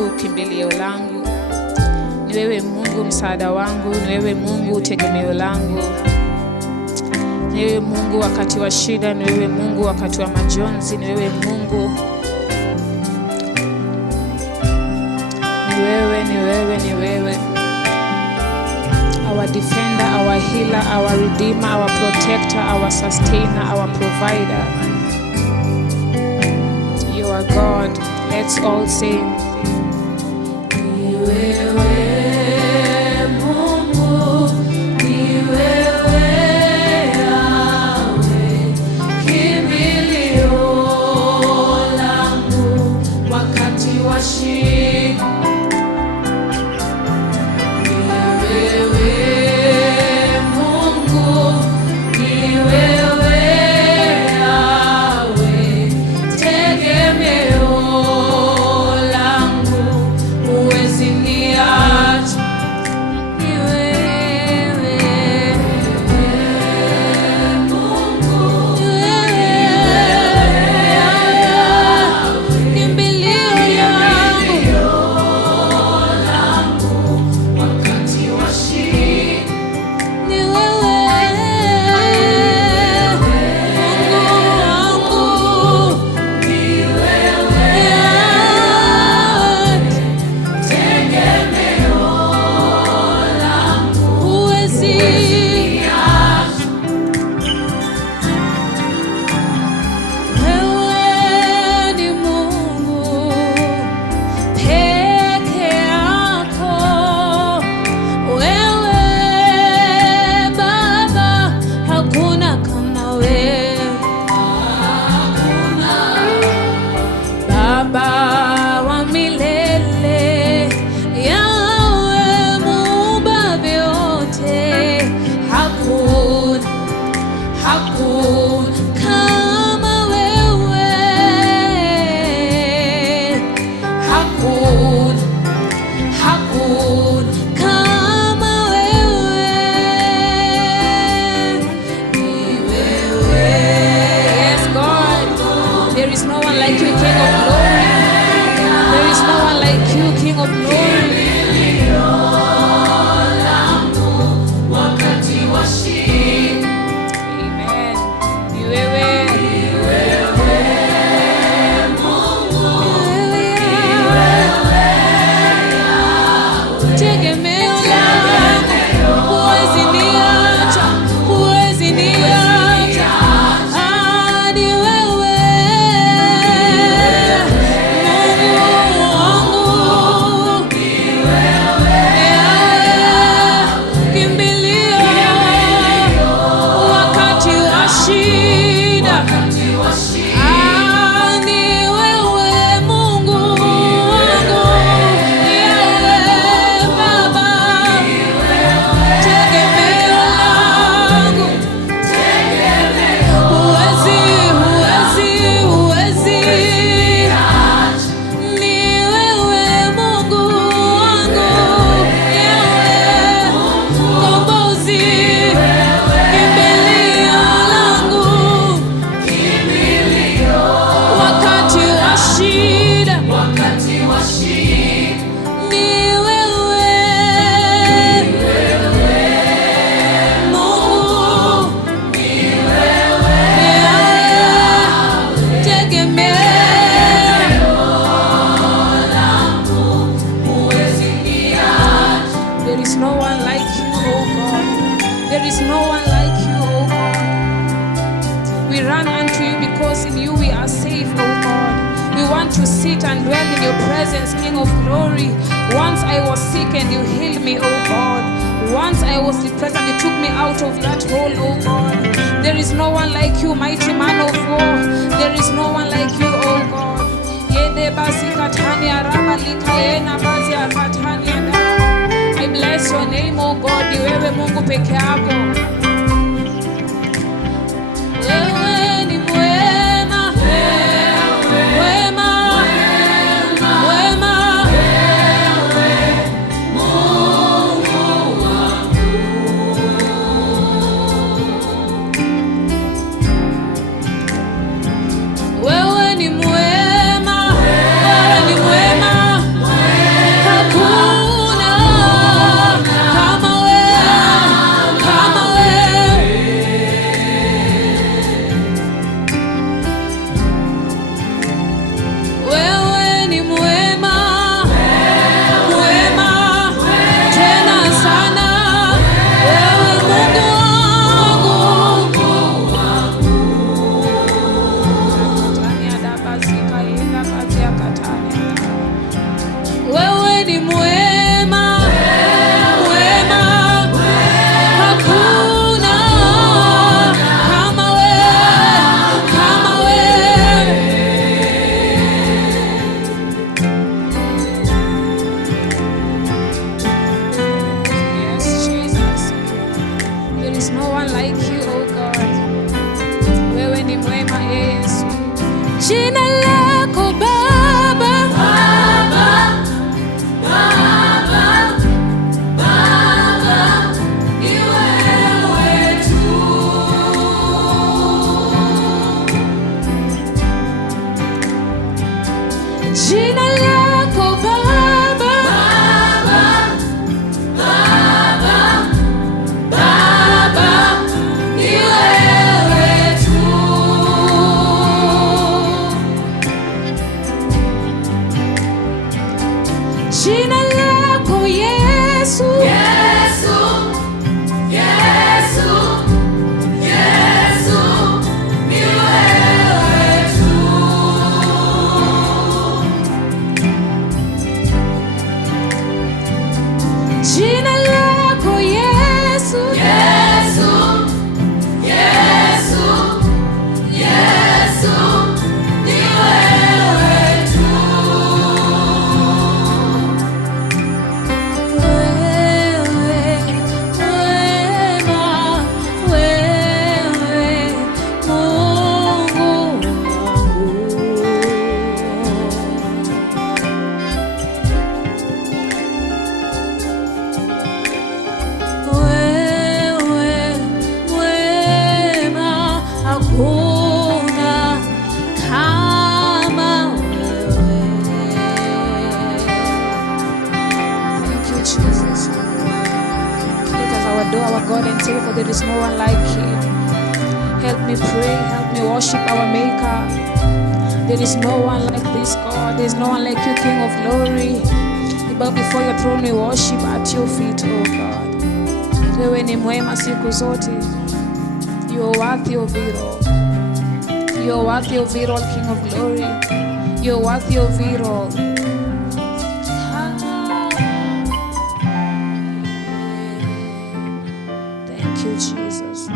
Mungu kimbilio langu, ni wewe Mungu msaada wangu, ni wewe Mungu tegemeo langu, ni wewe Mungu wakati wa shida, ni wewe Mungu wakati wa majonzi, ni wewe Mungu, ni wewe, ni wewe, ni wewe, our defender, our healer, our redeemer, our protector, our sustainer, our provider. You are God. Let's all sing. Ni wewe Mungu, ni wewe Yahweh, kimbilio langu wakati wa shida. And dwell in your presence, King of glory. Once I was sick and you healed me, oh God. Once I was depressed and you took me out of that hole, oh God. There is no one like you, mighty man of war. There is no one like you, oh God. I bless your name, oh God. Ni wewe Mungu peke yako. Wewe ni mwema. Wewe ni mwema, wewe ni mwema. Jina lako Baba, ni wewe tu. Jina lako Baba, ni wewe tu. Jina lako Yesu, ni wewe tu. Jina lako Yesu, ni wewe tu. Hakuna kama wewe. Thank you, Jesus. Let us adore our God and say, for there is no one like Him. Help me pray, help me worship our Maker. There is no one like this God. There is no one like you, King of glory. We bow before your throne, we worship at your feet, oh God. Wewe ni mwema siku zote. You are worthy of it all. You are worthy of it all, King of glory. You are worthy of it all. Thank you, Jesus.